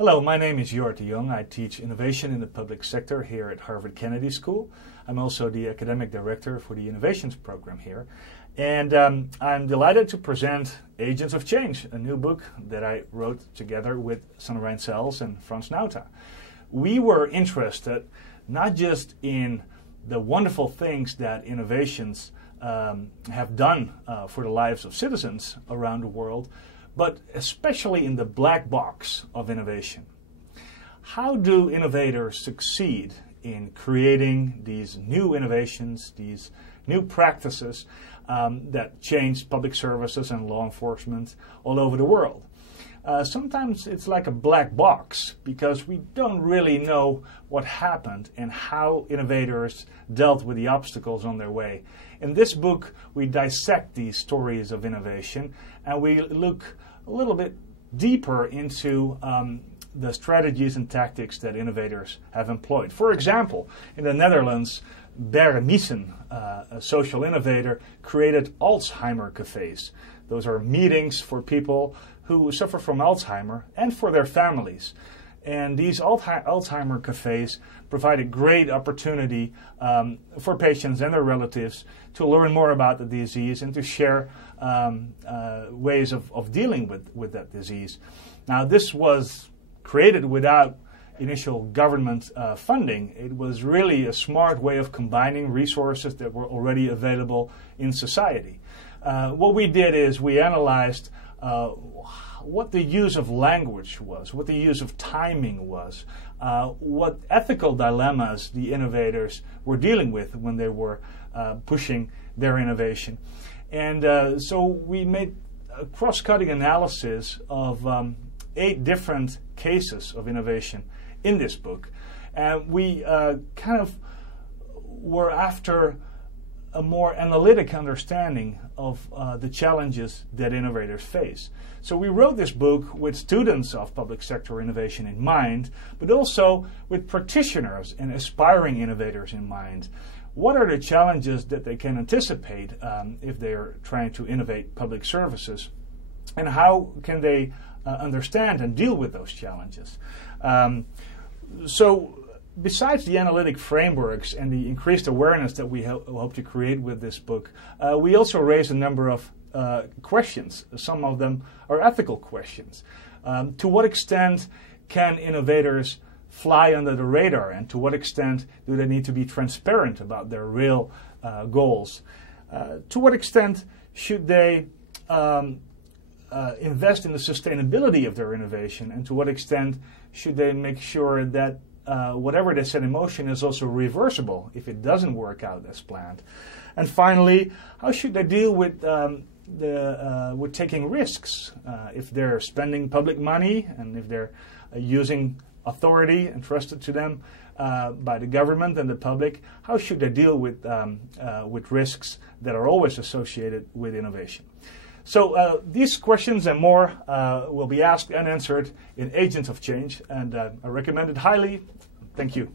Hello, my name is Jorrit de Jong. I teach innovation in the public sector here at Harvard Kennedy School. I'm also the academic director for the Innovations program here. And I'm delighted to present Agents of Change, a new book that I wrote together with Sanderijn Cels and Frans Nauta. We were interested not just in the wonderful things that innovations have done for the lives of citizens around the world, but especially in the black box of innovation. How do innovators succeed in creating these new innovations, these new practices that change public services and law enforcement all over the world? Sometimes it's like a black box because we don't really know what happened and how innovators dealt with the obstacles on their way. In this book, we dissect these stories of innovation and we look a little bit deeper into the strategies and tactics that innovators have employed. For example, in the Netherlands, Bert Miesen, a social innovator, created Alzheimer cafes. Those are meetings for people who suffer from Alzheimer and for their families. And these Alzheimer cafes provide a great opportunity for patients and their relatives to learn more about the disease and to share ways of dealing with that disease. Now, this was created without initial government funding. It was really a smart way of combining resources that were already available in society. What we did is we analyzed what the use of language was, what the use of timing was, what ethical dilemmas the innovators were dealing with when they were pushing their innovation. And so we made a cross-cutting analysis of 8 different cases of innovation in this book. And we kind of were after a more analytic understanding of the challenges that innovators face. So we wrote this book with students of public sector innovation in mind, but also with practitioners and aspiring innovators in mind. What are the challenges that they can anticipate if they're trying to innovate public services? And how can they understand and deal with those challenges? So besides the analytic frameworks and the increased awareness that we hope to create with this book, we also raise a number of questions. Some of them are ethical questions. To what extent can innovators fly under the radar, and to what extent do they need to be transparent about their real goals? To what extent should they invest in the sustainability of their innovation, and to what extent should they make sure that whatever they set in motion is also reversible if it doesn't work out as planned? And finally, how should they deal with taking risks if they're spending public money and if they're using authority entrusted to them by the government and the public? How should they deal with risks that are always associated with innovation? So these questions and more will be asked and answered in Agents of Change, and I recommend it highly. Thank you.